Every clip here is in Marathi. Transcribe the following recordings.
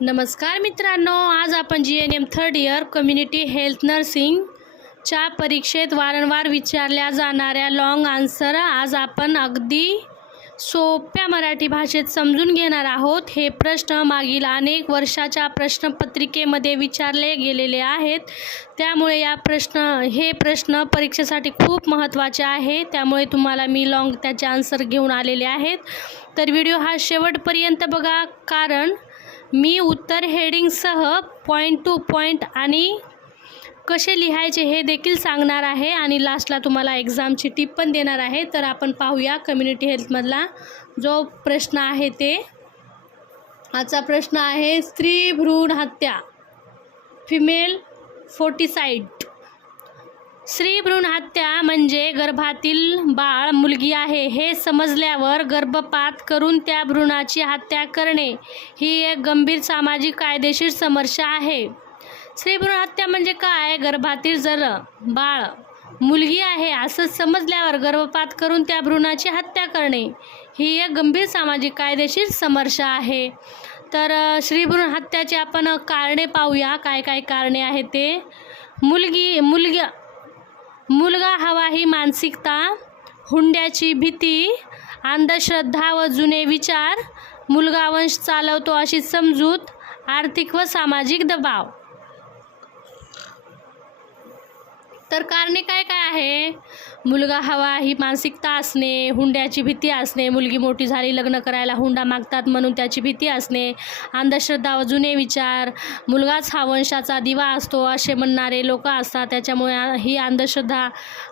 नमस्कार मित्रांनो, आज आपण GNM third year community health नर्सिंगच्या परीक्षेत वारंवार विचारल्या जाणाऱ्या लॉंग आन्सर आज आपण अगदी सोप्या मराठी भाषेत समजून घेणार आहोत। हे प्रश्न मागील अनेक वर्षाच्या प्रश्नपत्रिकेमध्ये विचारले गेलेले आहेत, त्यामुळे हे प्रश्न परीक्षेसाठी खूप महत्त्वाचे आहे। त्यामुळे तुम्हाला मी त्याचे आन्सर घेऊन आलेले आहेत। तर व्हिडिओ हा शेवटपर्यंत बघा, कारण मी उत्तर हेडिंगसह पॉईंट टू पॉईंट आणि कसे लिहायचे हे देखील सांगणार आहे आणि लास्टला तुम्हाला एक्झामची टिप पण देणार आहे। तर आपण पाहूया कम्युनिटी हेल्थमधला जो प्रश्न आहे ते। आजचा प्रश्न आहे स्त्री भ्रूण हत्या, फिमेल फोर्टिसाइड। स्त्री भ्रूण हत्या म्हणजे गर्भातील बाळ मुलगी आहे हे समजल्यावर गर्भपात करून त्या भ्रूणाची हत्या करणे ही एक गंभीर सामाजिक कायदेशीर समस्या आहे। स्त्री भ्रूण हत्या म्हणजे काय? गर्भातील जर बाळ मुलगी आहे असं समजल्यावर गर्भपात करून त्या भ्रूणाची हत्या करणे ही एक गंभीर सामाजिक कायदेशीर समस्या आहे। तर स्त्री भ्रूण हत्याची आपण कारणे पाहूया, काय काय कारणे आहेत ते। मुलगा हवा ही मानसिकता, हुंड्याची भीती, अंधश्रद्धा व जुने विचार, मुलगा वंश चालवतो अशी समजूत, आर्थिक व सामाजिक दबाव। तर कारणे काय काय आहे? मुलगा हवा ही मानसिकता असणे, हुंड्याची भीती असणे, मुलगी मोठी झाली लग्न करायला हुंडा मागतात म्हणून त्याची भीती असणे, अंधश्रद्धा व जुने विचार, मुलगाच हा वंशाचा दिवा असतो असे म्हणणारे लोक असतात, त्याच्यामुळे ही अंधश्रद्धा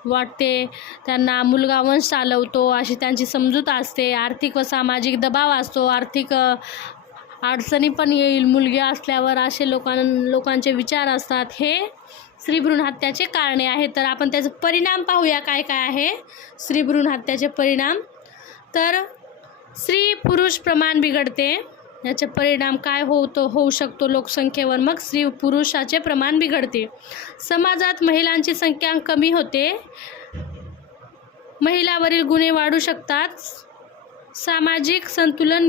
वाटते त्यांना, मुलगा वंश चालवतो अशी त्यांची समजूत असते, आर्थिक व सामाजिक दबाव असतो, आर्थिक अडचणी पण येईल मुलगी असल्यावर असे लोकांचे विचार असतात। हे स्त्री भ्रूण हत्याचे कारणे आहेत। तर आपण त्याचे परिणाम पाहूया, काय काय आहे स्त्री भ्रूण हत्याचे परिणाम। तर स्त्री पुरुष प्रमाण बिघडते, याचे परिणाम काय होऊ शकतो लोकसंख्येवर? मग स्त्री पुरुषाचे प्रमाण बिघडते, समाजात महिलांची संख्या कमी होते, महिलांवरील गुन्हे वाढू शकतात, सामाजिक संतुलन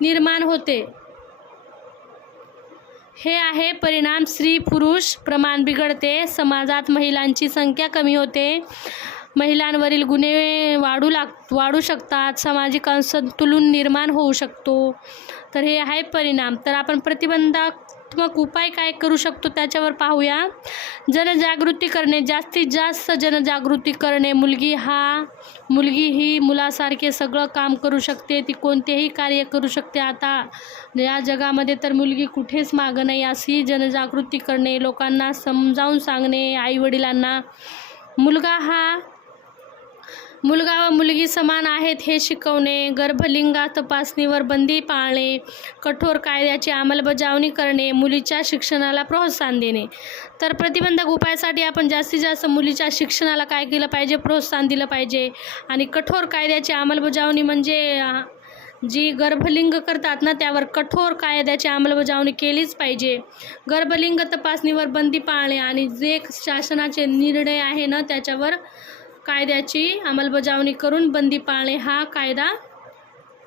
निर्माण होते। हे आहे परिणाम, स्त्री पुरुष प्रमाण बिघडते, समाजात महिलांची संख्या कमी होते, महिलांवरील गुन्हे वाढू शकतात, सामाजिक असंतुलन निर्माण होऊ शकतो। तर हे आहे परिणाम। तर आपण प्रतिबंधात्मक उपाय काय करू शकतो त्याच्यावर पाहूया। जनजागृती करणे, जास्तीत जास्त जनजागृती करणे, मुलगी ही मुलासारखे सगळं काम करू शकते, ती कोणतेही कार्य करू शकते। आता या जगामध्ये तर मुलगी कुठेच मागं नाही अशी जनजागृती करणे, लोकांना समजावून सांगणे, आईवडिलांना मुलगा व मुलगी समान आहेत हे शिकवणे, गर्भलिंग तपासणीवर बंदी पाळणे, कठोर कायद्याची अंमलबजावणी करणे, मुलीच्या शिक्षणाला प्रोत्साहन देणे। तर प्रतिबंधक उपायासाठी आपण जास्तीत जास्त मुलीच्या शिक्षणाला काय केलं पाहिजे? प्रोत्साहन दिलं पाहिजे। आणि कठोर कायद्याची अंमलबजावणी म्हणजे जी गर्भलिंग करतात ना त्यावर कठोर कायद्याची अंमलबजावणी केलीच पाहिजे। गर्भलिंग तपासणीवर बंदी पाळणे आणि जे शासनाचे निर्णय आहे ना त्याच्यावर कायद्याची अंमलबजावणी करून बंदी पाळणे हा कायदा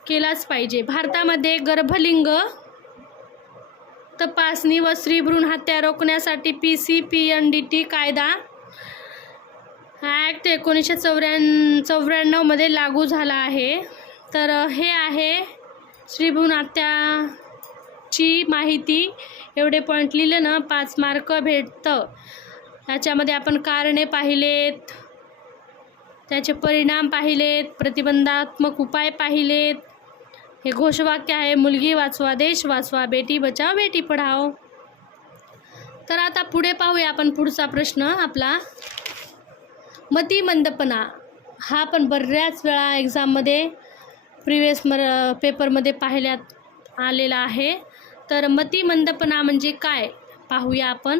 केलाच पाहिजे। भारतामध्ये गर्भलिंग तपासणी व स्त्री भ्रूण हत्या रोखण्यासाठी PCPNDT कायदा ॲक्ट 1994 मध्ये लागू झाला आहे। तर हे आहे स्त्री भ्रूण हत्याची माहिती। एवढे पॉईंट लिहिले ना 5 मार्क भेटतं। याच्यामध्ये आपण कारणे पाहिलेत, त्याचे परिणाम पाहिलेत, प्रतिबंधात्मक उपाय पाहिलेत, हे घोषवाक्य आहे मुलगी वाचवा देश वाचवा, बेटी बचाओ बेटी पढाओ। तर आता पुढे पाहूया आपण पुढचा प्रश्न आपला। मतिमंदपणा हा पण बऱ्याच वेळा एक्झाममध्ये प्रिव्हियस पेपरमध्ये पाहण्यात आलेला आहे। तर मतिमंदपणा म्हणजे काय पाहूया आपण।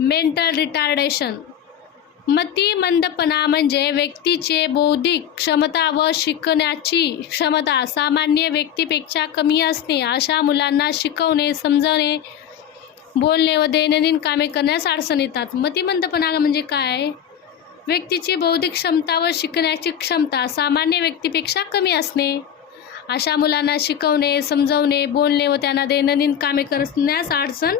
मेंटल रिटार्डेशन, मतिमंदपणा म्हणजे व्यक्तीचे बौद्धिक क्षमता व शिकण्याची क्षमता सामान्य व्यक्तीपेक्षा कमी असणे, अशा मुलांना शिकवणे, समजवणे, बोलणे व दैनंदिन कामे करण्यास अडचण येतात। मतिमंदपणा म्हणजे काय? व्यक्तीची बौद्धिक क्षमता व शिकण्याची क्षमता सामान्य व्यक्तीपेक्षा कमी असणे अशा मुलांना शिकवणे, समजवणे, बोलणे व त्यांना दैनंदिन कामे करण्यास अडचण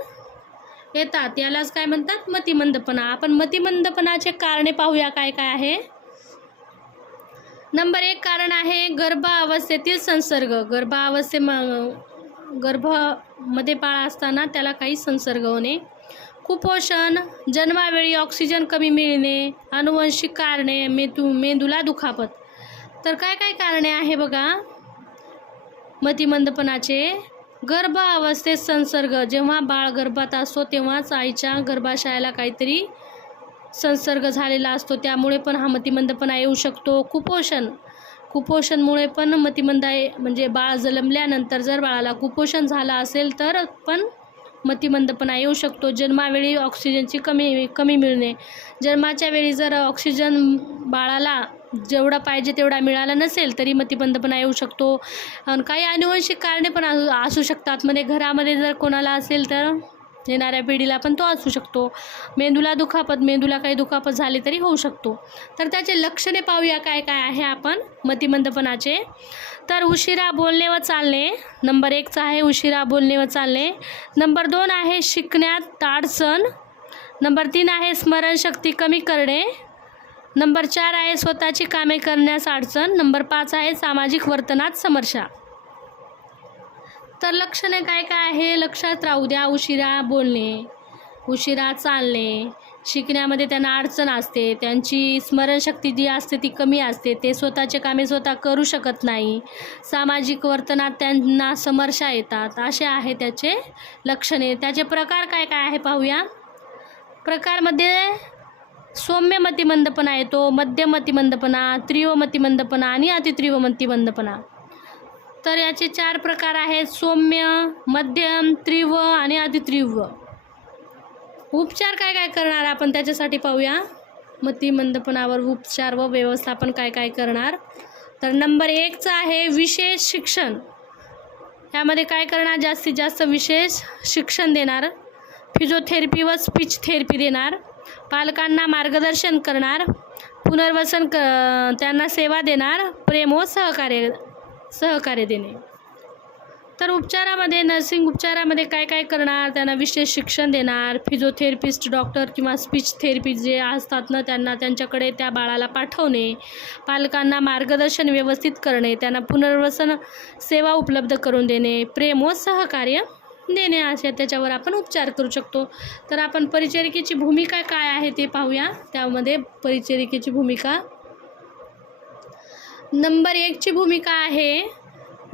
येतात. यालाच काय म्हणतात? मतिमंदपणा. आपण मतिमंदपणाचे कारणे पाहूया काय काय आहे. नंबर 1 कारण आहे गर्भावस्थेतील संसर्ग. गर्भामध्ये बाळ असताना त्याला काही संसर्ग होणे. कुपोषण, जन्मावेळी ऑक्सिजन कमी मिळणे, अनुवंशिक कारणे, मेंदूला दुखापत. तर काय काय कारणे आहे बघा मतिमंदपणाचे. गर्भ अवस्थेत संसर्ग. जेव्हा बाळ गर्भात असतो तेव्हाच आईच्या गर्भाशयाला काहीतरी संसर्ग झालेला असतो, त्यामुळे पण हा मतिमंदपणा येऊ शकतो. कुपोषणमुळे पण मतिमंद आहे, म्हणजे बाळ जन्मल्यानंतर जर बाळाला कुपोषण झालं असेल तर पण मतिमंदपणा येऊ शकतो. जन्मावेळी ऑक्सिजनची कमी मिळणे. जन्माच्या वेळी जर ऑक्सिजन बाळाला जेवढा पाहिजे तेवढा मिळाला नसेल तरी मतिमंदपणा येऊ शकतो. आणि काही आनुवंशिक कारणे पण असू शकतात. म्हणजे घरामध्ये जर कोणाला असेल तर येणाऱ्या पिढीला पण तो असू शकतो. मेंदूला काही दुखापत झाली तरी होऊ शकतो. तर त्याचे लक्षणे पाहूया काय काय आहे आपण मतिमंदपणाचे. तर उशिरा बोलणे व चालणे. नंबर 1चा आहे उशिरा बोलणे व चालणे. नंबर 2 आहे शिकण्यात अडचण. नंबर 3 आहे स्मरणशक्ती कमी करणे. नंबर 4 आहे स्वतःची कामे करण्यास अडचण. नंबर 5 आहे सामाजिक वर्तनात समस्या. तर लक्षणे काय काय आहे लक्षात राहू द्या. उशिरा बोलणे, उशिरा चालणे, शिकण्यामध्ये त्यांना अडचण असते, त्यांची स्मरणशक्ती जी असते ती कमी असते, ते स्वतःचे कामे स्वतः करू शकत नाही, सामाजिक वर्तनात त्यांना समस्या येतात, असे आहे त्याचे लक्षणे. त्याचे प्रकार काय काय आहे पाहूया. प्रकारमध्ये सौम्य मतिमंदपणा येतो, मध्यम मतिमंदपणा, तीव्र मतिमंदपणा आणि अतितीव्र मतिमंदपणा. तर याचे 4 प्रकार आहेत: सौम्य, मध्यम, तीव्र आणि अतितीव्र. उपचार काय काय करणार आपण त्याच्यासाठी पाहूया. मतिमंदपणावर उपचार व व्यवस्थापन काय काय करणार. तर नंबर 1चा आहे विशेष शिक्षण. यामध्ये काय करणार, जास्तीत जास्त विशेष शिक्षण देणार, फिजिओथेरपी व स्पीच थेरपी देणार, पालकांना मार्गदर्शन करणार, पुनर्वसन त्यांना सेवा देणार, प्रेम व सहकार्य देणे. तर उपचारामध्ये नर्सिंग उपचारामध्ये काय काय करणार, त्यांना विशेष शिक्षण देणार, फिजिओथेरपिस्ट, डॉक्टर किंवा स्पीच थेरपी जे असतात ना त्यांना त्यांच्याकडे त्या बाळाला पाठवणे, पालकांना मार्गदर्शन व्यवस्थित करणे, त्यांना पुनर्वसन सेवा उपलब्ध करून देणे, प्रेम व सहकार्य देणे, असे त्याच्यावर आपण उपचार करू शकतो. तर आपण परिचारिकेची भूमिका काय आहे ते पाहूया. त्यामध्ये परिचारिकेची भूमिका नंबर 1ची भूमिका आहे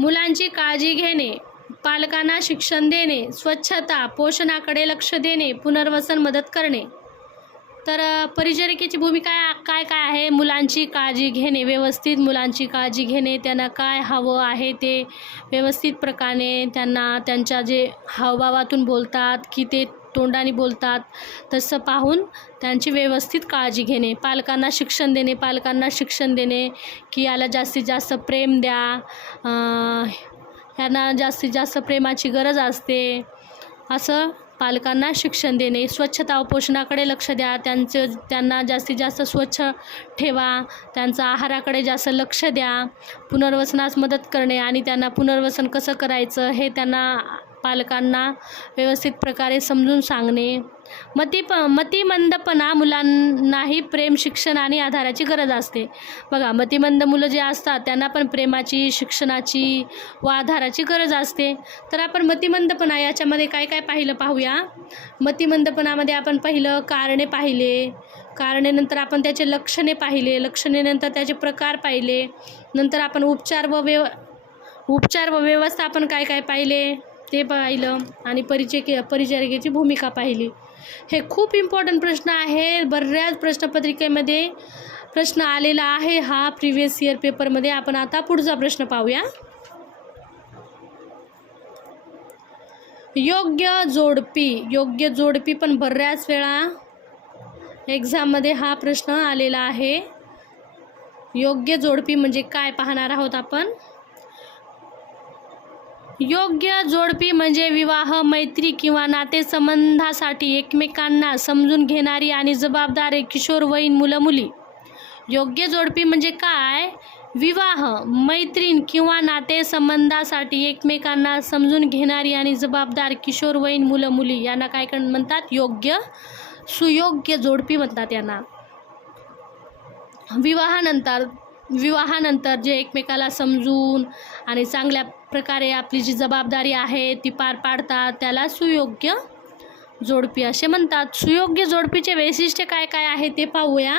मुलांची काळजी घेणे, पालकांना शिक्षण देणे, स्वच्छता, पोषणाकडे लक्ष देणे, पुनर्वसन मदत करणे. तर परिचारिकेची भूमिका काय काय आहे. मुलांची काळजी घेणे, व्यवस्थित मुलांची काळजी घेणे, त्यांना काय हवं आहे ते व्यवस्थित प्रकारे त्यांना त्यांच्या जे हावभावातून बोलतात की ते तोंडाने बोलतात तसं पाहून त्यांची व्यवस्थित काळजी घेणे, पालकांना शिक्षण देणे की याला जास्तीत जास्त प्रेम द्या, यांना जास्तीत जास्त प्रेमाची गरज असते, असं पालकांना शिक्षण देणे. स्वच्छता व पोषणाकडे लक्ष द्या, त्यांना जास्तीत जास्त स्वच्छ ठेवा, त्यांचा आहाराकडे जास्त लक्ष द्या, पुनर्वसनास मदत करणे आणि त्यांना पुनर्वसन कसं करायचं हे त्यांना पालकांना व्यवस्थित प्रकारे समजून सांगणे. मतिमंदपणा मुलांनाही प्रेम, शिक्षण आणि आधाराची गरज असते. बघा, मतिमंद मुलं जे असतात त्यांना पण प्रेमाची, शिक्षणाची व आधाराची गरज असते. तर आपण मतिमंदपणा याच्यामध्ये काय काय पाहूया. मतिमंदपणामध्ये आपण पहिलं कारणे पाहिले, कारणानंतर आपण त्याचे लक्षणे पाहिले, लक्षणेनंतर त्याचे प्रकार पाहिले, नंतर आपण उपचार व व्यवस्थापन काय काय पाहिले ते पाहिलं आणि परिचारिकेची भूमिका पाहिली. हे खूप इम्पॉर्टंट प्रश्न आहे. बऱ्याच प्रश्नपत्रिकेमध्ये प्रश्न आलेला आहे हा प्रिव्हियस इयर पेपरमध्ये. आपण आता पुढचा प्रश्न पाहूया. योग्य जोडपी पण बऱ्याच वेळा एक्झाममध्ये हा प्रश्न आलेला आहे. योग्य जोडपी म्हणजे काय पाहणार आहोत आपण. योग्य जोडपी म्हणजे विवाह, मैत्री किंवा नातेसंबंधासाठी एकमेकांना समजून घेणारी आणि जबाबदार किशोरवयीन मुलं-मुली. योग्य जोडपी म्हणजे काय, विवाह, मैत्रीण किंवा नातेसंबंधासाठी एकमेकांना समजून घेणारी आणि जबाबदार किशोरवयीन मुलं मुली यांना काय म्हणतात? सुयोग्य जोडपी म्हणतात यांना. विवाहानंतर जे एकमेकाला समजून आणि चांगल्या प्रकारे आपली जी जबाबदारी आहे ती पार पाडतात त्याला सुयोग्य जोडपी असे म्हणतात. सुयोग्य जोडपीचे वैशिष्ट्य काय काय आहे ते पाहूया.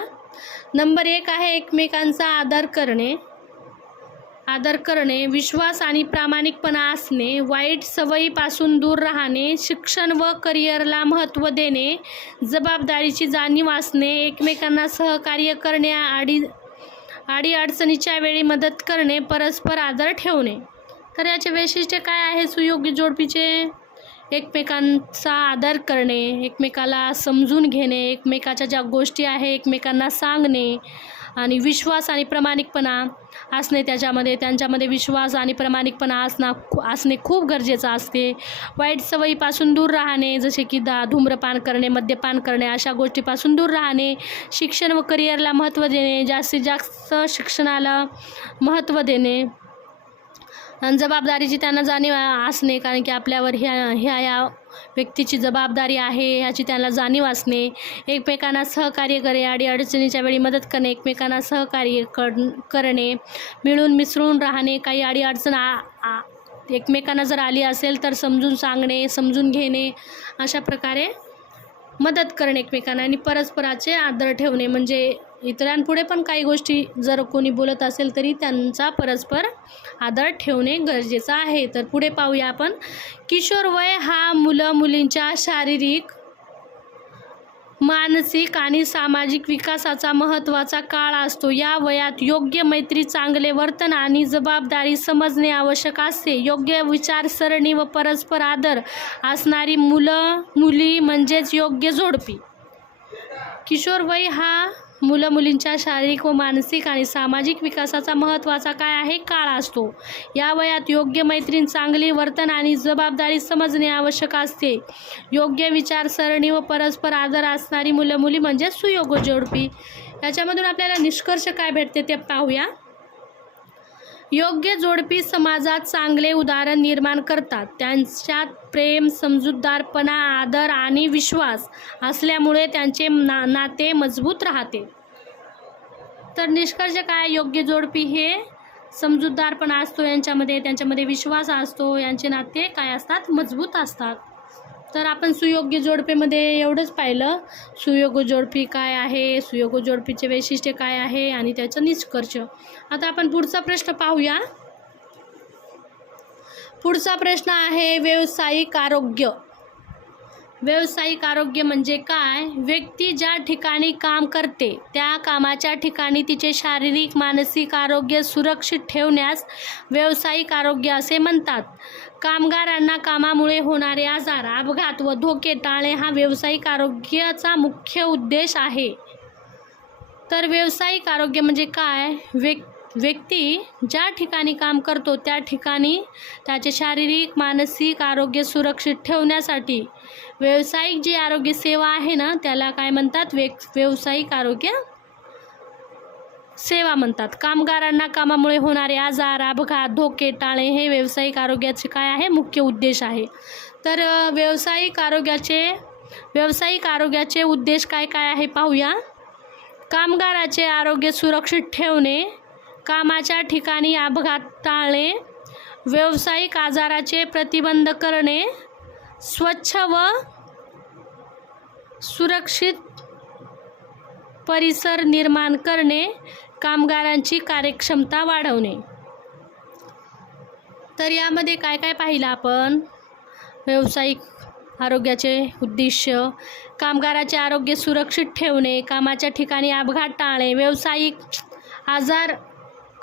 नंबर 1 आहे एकमेकांचा आदर करणे, विश्वास आणि प्रामाणिकपणा असणे, वाईट सवयीपासून दूर राहणे, शिक्षण व करिअरला महत्त्व देणे, जबाबदारीची जाणीव असणे, एकमेकांना सहकार्य करणे, अडचणीच्या वेळी मदत करणे, परस्पर आदर ठेवणे. तर याचे वैशिष्ट्य काय आहे सुयोग्य जोडपीचे? एकमेकांचा आदर करणे, एकमेकाला समजून घेणे, एकमेकाच्या ज्या गोष्टी आहे एकमेकांना सांगणे आणि विश्वास आणि प्रामाणिकपणा असणे, त्यांच्यामध्ये विश्वास आणि प्रामाणिकपणा असणे खूप गरजेचं असते. वाईट सवयीपासून दूर राहणे, जसे की धूम्रपान करणे, मद्यपान करणे अशा गोष्टीपासून दूर राहणे, शिक्षण व करिअरला महत्त्व देणे, जास्तीत जास्त शिक्षणाला महत्त्व देणे आणि जबाबदारीची त्यांना जाणीव असणे, कारण की आपल्यावर ह्या व्यक्तीची जबाबदारी आहे याची त्यांना जाणीव असणे, एकमेकांना सहकार्य करणे, अडचणीच्या वेळी मदत करणे, एकमेकांना सहकार्य करणे, मिळून मिसळून राहणे, काही अडचण एकमेकांना जर आली असेल तर समजून सांगणे, समजून घेणे, अशा प्रकारे मदत करणे एकमेकांना आणि परस्पराचे आदर ठेवणे. म्हणजे इतरांपुढे पण काही गोष्टी जर कोणी बोलत असेल तरी त्यांचा परस्पर आदर ठेवणे गरजेचं आहे. तर पुढे पाहूया आपण. किशोरवय हा मुलं मुलींच्या शारीरिक, मानसिक आणि सामाजिक विकासाचा महत्त्वाचा काळ असतो. या वयात योग्य मैत्री, चांगले वर्तन आणि जबाबदारी समजणे आवश्यक असते. योग्य विचारसरणी व परस्पर आदर असणारी मुलं मुली म्हणजेच योग्य जोडपी. किशोरवय हा मुलं मुलींच्या शारीरिक व मानसिक आणि सामाजिक विकासाचा महत्त्वाचा काय आहे? काळ असतो. या वयात योग्य मैत्रीण, चांगली वर्तन आणि जबाबदारी समजणे आवश्यक असते. योग्य विचारसरणी व परस्पर आदर असणारी मुलं मुली म्हणजे सुयोग्य जोडपी. याच्यामधून आपल्याला निष्कर्ष काय भेटते ते पाहूया. योग्य जोडपी समाजात चांगले उदाहरण निर्माण करतात. त्यांच्यात प्रेम, समजूतदारपणा, आदर आणि विश्वास असल्यामुळे त्यांचे नाते मजबूत राहते. तर निष्कर्ष काय? योग्य जोडपी हे समजूतदारपणा असतो त्यांच्यामध्ये विश्वास असतो, यांचे नाते काय असतात? मजबूत असतात. तर आपण सुयोग्य जोडपीमध्ये एवढंच पाहिलं. सुयोग्य जोडपी काय आहे, सुयोग्य जोडपीचे वैशिष्ट्य काय आहे आणि त्याचा निष्कर्ष. आता आपण पुढचा प्रश्न पाहूया. पुढचा प्रश्न आहे व्यावसायिक आरोग्य. व्यावसायिक आरोग्य म्हणजे काय? व्यक्ती ज्या ठिकाणी काम करते त्या कामाच्या ठिकाणी तिचे शारीरिक, मानसिक आरोग्य सुरक्षित ठेवण्यास व्यावसायिक आरोग्य असे म्हणतात. कामगारांना कामामुळे होणारे आजार, अपघात व धोके टाळणे हा व्यावसायिक आरोग्याचा मुख्य उद्देश आहे. तर व्यावसायिक आरोग्य म्हणजे काय? व्यक्ती ज्या ठिकाणी काम करतो त्या ठिकाणी त्याचे शारीरिक, मानसिक आरोग्य सुरक्षित ठेवण्यासाठी व्यावसायिक जी आरोग्य सेवा आहे ना त्याला काय म्हणतात? व्यावसायिक आरोग्य सेवा म्हणतात. कामगारांना कामामुळे होणारे आजार, अपघात, धोके टाळणे हे व्यावसायिक आरोग्याचे काय आहे? मुख्य उद्देश आहे. तर व्यावसायिक आरोग्याचे उद्देश काय काय आहे पाहूया. कामगाराचे आरोग्य सुरक्षित ठेवणे, कामाच्या ठिकाणी अपघात टाळणे, व्यावसायिक आजाराचे प्रतिबंध करणे, स्वच्छ व सुरक्षित परिसर निर्माण करणे, कामगारांची कार्यक्षमता वाढवणे. तर यामध्ये काय काय पाहिलं आपण? व्यावसायिक आरोग्याचे उद्दिष्ट, कामगाराचे आरोग्य सुरक्षित ठेवणे, कामाच्या ठिकाणी अपघात टाळणे, व्यावसायिक आजार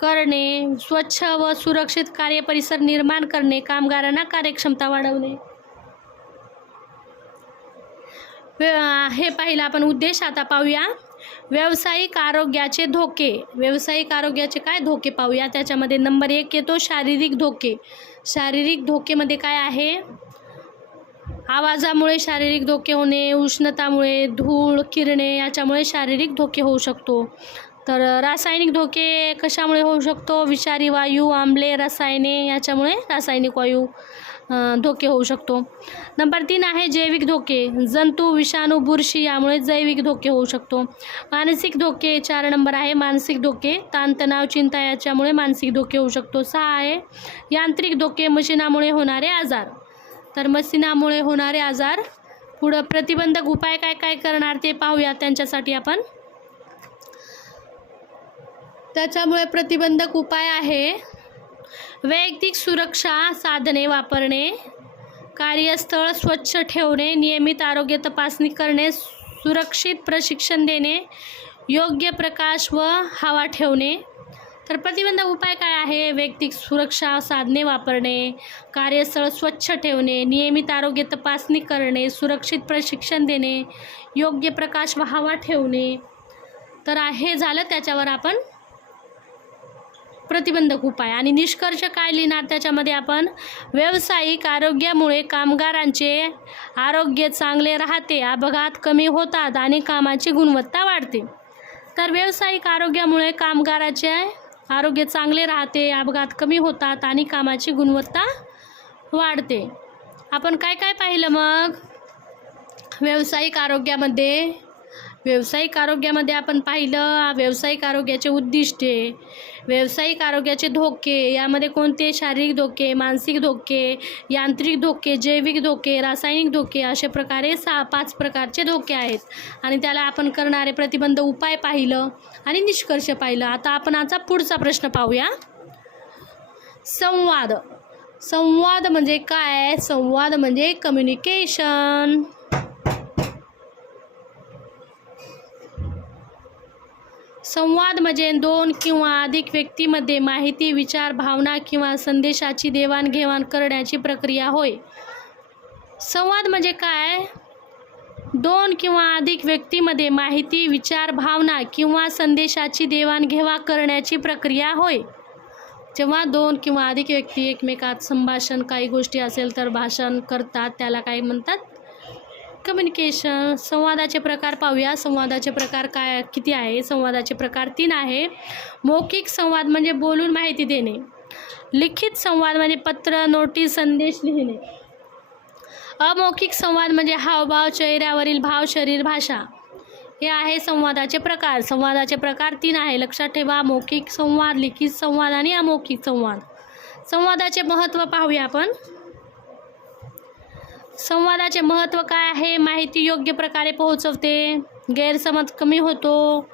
करणे, स्वच्छ व सुरक्षित कार्यपरिसर निर्माण करणे, कामगारांना कार्यक्षमता वाढवणे. हे पाहिलं आपण उद्देश. आता पाहूया व्यावसायिक आरोग्याचे धोके. व्यावसायिक आरोग्याचे काय धोके पाहूया. त्याच्यामध्ये नंबर 1 येतो शारीरिक धोके. शारीरिक धोकेमध्ये काय आहे? आवाजामुळे शारीरिक धोके होणे, उष्णतामुळे, धूळ, किरणे याच्यामुळे शारीरिक धोके होऊ शकतो. तर रासायनिक धोके कशामुळे होऊ शकतो? विषारी वायू, आम्ले रसायने याच्यामुळे रासायनिक वायू धोके होऊ शकतो. नंबर 3 आहे जैविक धोके, जंतू, विषाणू, बुरशी यामुळे जैविक धोके होऊ शकतो. मानसिक धोके 4 नंबर आहे मानसिक धोके, ताणतणाव, चिंता याच्यामुळे मानसिक धोके होऊ शकतो. 6 आहे यांत्रिक धोके, मशिनामुळे होणारे आजार. तर मशिनामुळे होणारे आजार. पुढं प्रतिबंधक उपाय काय काय करणार ते पाहूया. त्यांच्यासाठी आपण त्याच्यामुळे प्रतिबंधक उपाय आहे वैयक्तिक सुरक्षा साधने वापरणे, कार्यस्थळ स्वच्छ ठेवणे, नियमित आरोग्य तपासणी करणे, सुरक्षित प्रशिक्षण देणे, योग्य प्रकाश व हवा ठेवणे. तर प्रतिबंधक उपाय काय आहे? वैयक्तिक सुरक्षा साधने वापरणे, कार्यस्थळ स्वच्छ ठेवणे, नियमित आरोग्य तपासणी करणे, सुरक्षित प्रशिक्षण देणे, योग्य प्रकाश व हवा ठेवणे. तर हे झालं त्याच्यावर आपण प्रतिबंधक उपाय. आणि निष्कर्ष काय लिहिणार त्याच्यामध्ये आपण? व्यावसायिक आरोग्यामुळे कामगारांचे आरोग्य चांगले राहते, अपघात कमी होतात आणि कामाची गुणवत्ता वाढते. तर व्यावसायिक आरोग्यामुळे कामगाराचे आरोग्य चांगले राहते, अपघात कमी होतात आणि कामाची गुणवत्ता वाढते. आपण काय काय पाहिलं मग? व्यावसायिक आरोग्यामध्ये आपण पाहिलं व्यावसायिक आरोग्याचे उद्दिष्टे, व्यावसायिक आरोग्याचे धोके, यामध्ये कोणते? शारीरिक धोके, मानसिक धोके, यांत्रिक धोके, जैविक धोके, रासायनिक धोके अशा प्रकारे 5 प्रकारचे धोके आहेत. आणि त्याला आपण करणारे प्रतिबंध उपाय पाहिलं आणि निष्कर्ष पाहिलं. आता आपण आजचा पुढचा प्रश्न पाहूया. संवाद म्हणजे काय? संवाद म्हणजे कम्युनिकेशन. संवाद म्हणजे 2 किंवा अधिक व्यक्तींमध्ये माहिती, विचार, भावना किंवा संदेशाची देवाणघेवाण करण्याची प्रक्रिया होय. संवाद म्हणजे काय? 2 किंवा अधिक व्यक्तींमध्ये माहिती, विचार, भावना किंवा संदेशाची देवाणघेवाण करण्याची प्रक्रिया होय. जेव्हा 2 किंवा अधिक व्यक्ती एकमेकात संभाषण, काही गोष्टी असेल तर भाषण करतात, त्याला काय म्हणतात? कम्युनिकेशन. संवादाचे प्रकार पाहूया. संवादाचे प्रकार किती आहे? संवादाचे प्रकार 3 आहे. मौखिक संवाद म्हणजे बोलून माहिती देणे. लिखित संवाद म्हणजे पत्र, नोटीस, संदेश लिहिणे. अमौखिक संवाद म्हणजे हावभाव, चेहऱ्यावरील भाव, शरीर भाषा. हे आहे संवादाचे प्रकार. संवादाचे प्रकार 3 आहे. लक्षात ठेवा. मौखिक संवाद, लिखित संवाद आणि अमौखिक संवाद. संवादाचे महत्त्व पाहूया आपण. संवादाचे महत्त्व काय आहे? माहिती योग्य प्रकारे पोहोचवते, गैरसमज कमी होतो,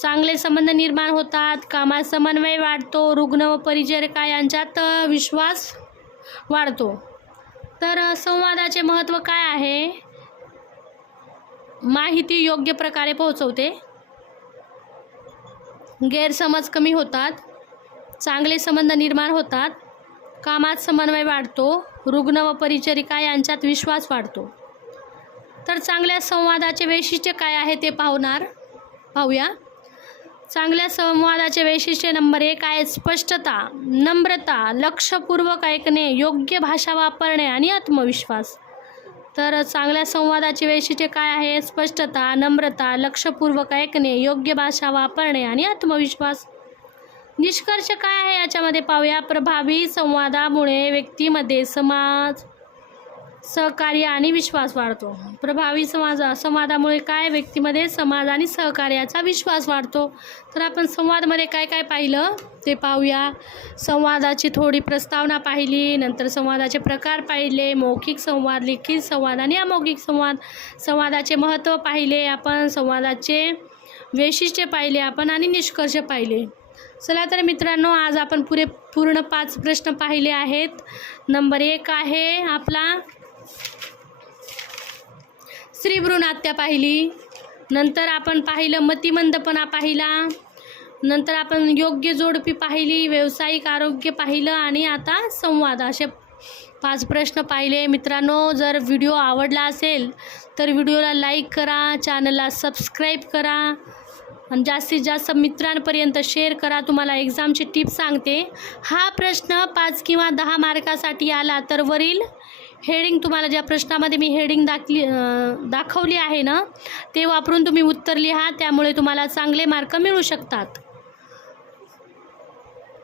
चांगले संबंध निर्माण होतात, कामात समन्वय वाढतो, रुग्ण व परिचारिका यांच्यात विश्वास वाढतो. तर संवादाचे महत्त्व काय आहे? माहिती योग्य प्रकारे पोहोचवते, गैरसमज कमी होतात, चांगले संबंध निर्माण होतात, कामात समन्वय वाढतो, रुग्ण व परिचारिका यांच्यात विश्वास वाढतो. तर चांगल्या संवादाचे वैशिष्ट्य काय आहे ते पाहूया. चांगल्या संवादाचे वैशिष्ट्य नंबर 1 आहे स्पष्टता, नम्रता, लक्षपूर्वक ऐकणे, योग्य भाषा वापरणे आणि आत्मविश्वास. तर चांगल्या संवादाचे वैशिष्ट्य काय आहे? स्पष्टता, नम्रता, लक्षपूर्वक ऐकणे, योग्य भाषा वापरणे आणि आत्मविश्वास. निष्कर्ष काय आहे याच्यामध्ये पाहूया. प्रभावी संवादामुळे व्यक्तीमध्ये समाज, सहकार्य आणि विश्वास वाढतो. प्रभावी संवादामुळे काय? व्यक्तीमध्ये समाज आणि सहकार्याचा विश्वास वाढतो. तर आपण संवादमध्ये काय काय पाहिलं ते पाहूया. संवादाची थोडी प्रस्तावना पाहिली, नंतर संवादाचे प्रकार पाहिले, मौखिक संवाद, लिखित संवाद आणि अमौखिक संवाद. संवादाचे महत्त्व पाहिले आपण, संवादाचे वैशिष्ट्य पाहिले आपण आणि निष्कर्ष पाहिले. चला तर मित्रांनो, आज आपण पूर्ण 5 प्रश्न पाहिले आहेत. नंबर 1 आहे आपला स्त्रीभ्रूणहत्या पाहिली, नंतर आपण पाहिलं मतिमंदपणा पाहिला, नंतर आपण योग्य जोडपी पाहिली, व्यावसायिक आरोग्य पाहिलं आणि आता संवाद. असे 5 प्रश्न पाहिले. मित्रांनो, जर व्हिडिओ आवडला असेल तर व्हिडिओला लाईक करा, चॅनलला सबस्क्राईब करा आणि जास्तीत जास्त मित्रांपर्यंत शेअर करा. तुम्हाला एक्झामची टिप्स सांगते. हा प्रश्न 5 किंवा 10 मार्कासाठी आला तर वरील हेडिंग तुम्हाला ज्या प्रश्नामध्ये मी हेडिंग दाखवली आहे ना, ते वापरून तुम्ही उत्तर लिहा, त्यामुळे तुम्हाला चांगले मार्क मिळू शकतात.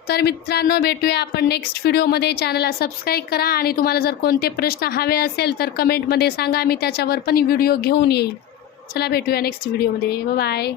तर मित्रांनो, भेटूया आपण नेक्स्ट व्हिडिओमध्ये. चॅनलला सबस्क्राईब करा आणि तुम्हाला जर कोणते प्रश्न हवे असेल तर कमेंटमध्ये सांगा, मी त्याच्यावर पण व्हिडिओ घेऊन येईल. चला भेटूया नेक्स्ट व्हिडिओमध्ये. बाय.